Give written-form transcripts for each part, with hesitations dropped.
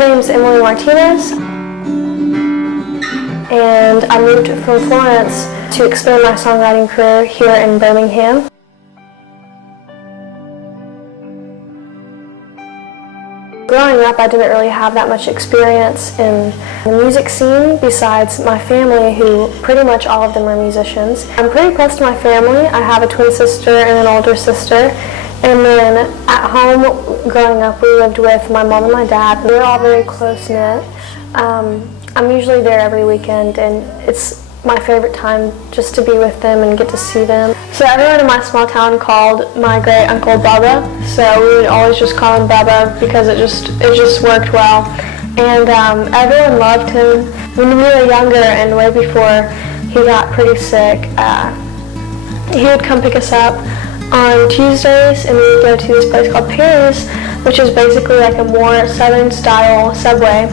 name is Emmalee Martinez, and I moved from Florence to expand my songwriting career here in Birmingham. Growing up, I didn't really have that much experience in the music scene besides my family, who pretty much all of them are musicians. I'm pretty close to my family. I have a twin sister and an older sister. And then at home, growing up, we lived with my mom and my dad. We're all very close-knit. I'm usually there every weekend, and it's my favorite time just to be with them and get to see them. So everyone in my small town called my great uncle Bubba, so we would always just call him Bubba because it just worked well. And everyone loved him. When we were younger and way before he got pretty sick, he would come pick us up on Tuesdays, and we would go to this place called Perry's, which is basically like a more southern style Subway.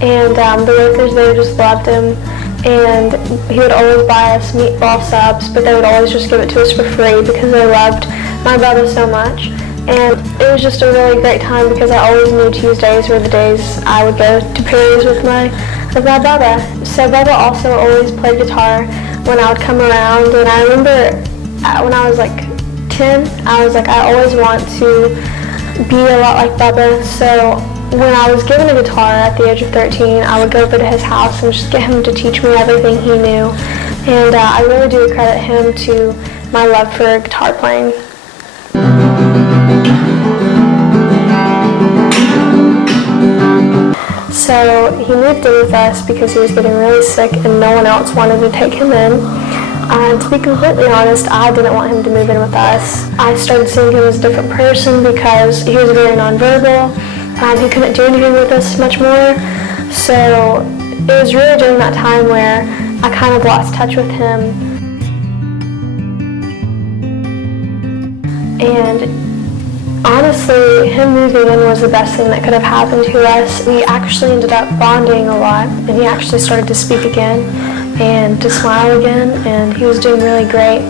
And the workers there just loved him. And he would always buy us meatball subs, but they would always just give it to us for free because they loved my brother so much. And it was just a really great time because I always knew Tuesdays were the days I would go to Perry's with my Bubba. So Bubba also always played guitar when I would come around, and I remember when I was like 10, I was like, I always want to be a lot like Bubba. So when I was given a guitar at the age of 13, I would go over to his house and just get him to teach me everything he knew. And I really do credit him to my love for guitar playing. So he moved in with us because he was getting really sick and no one else wanted to take him in. And to be completely honest, I didn't want him to move in with us. I started seeing him as a different person because he was very nonverbal. He couldn't do anything with us much more. So it was really during that time where I kind of lost touch with him. And honestly, him moving in was the best thing that could have happened to us. We actually ended up bonding a lot, and he actually started to speak again and to smile again, and he was doing really great.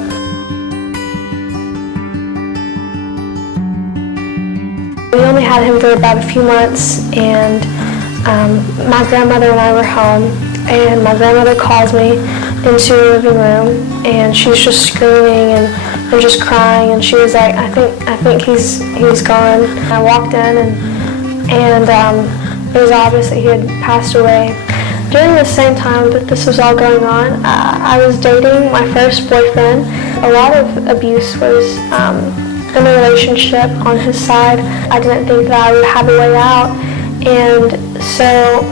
We only had him for about a few months, and my grandmother and I were home, and my grandmother calls me into the living room, and she's just screaming and just crying, and she was like, I think he's gone. I walked in, and it was obvious that he had passed away. During the same time that this was all going on, I was dating my first boyfriend. A lot of abuse was in the relationship on his side. I didn't think that I would have a way out, and so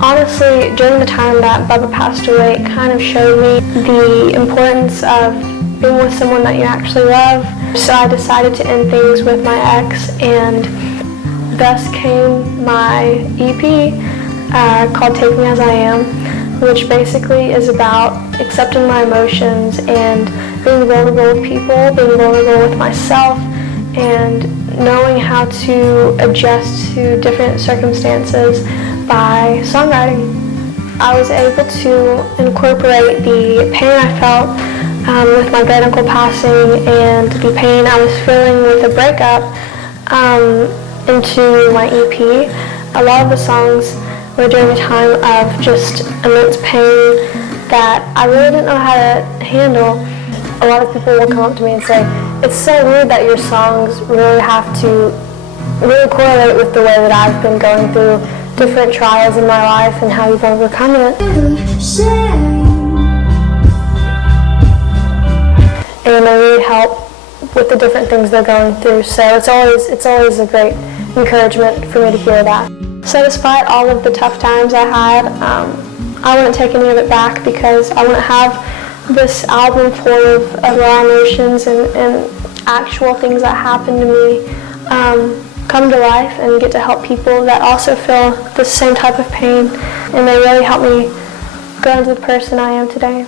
honestly, during the time that Bubba passed away, it kind of showed me the importance of being with someone that you actually love. So I decided to end things with my ex, and thus came my EP called Take Me As I Am, which basically is about accepting my emotions and being vulnerable with people, being vulnerable with myself, and knowing how to adjust to different circumstances by songwriting. I was able to incorporate the pain I felt with my great uncle passing and the pain I was feeling with a breakup into my EP. A lot of the songs were during a time of just immense pain that I really didn't know how to handle. A lot of people will come up to me and say, it's so weird that your songs really have to really correlate with the way that I've been going through different trials in my life and how you've overcome it. And they really help with the different things they're going through. So it's always a great encouragement for me to hear that. So despite all of the tough times I had, I wouldn't take any of it back because I wouldn't have this album full of raw emotions and actual things that happened to me come to life and get to help people that also feel the same type of pain, and they really help me grow into the person I am today.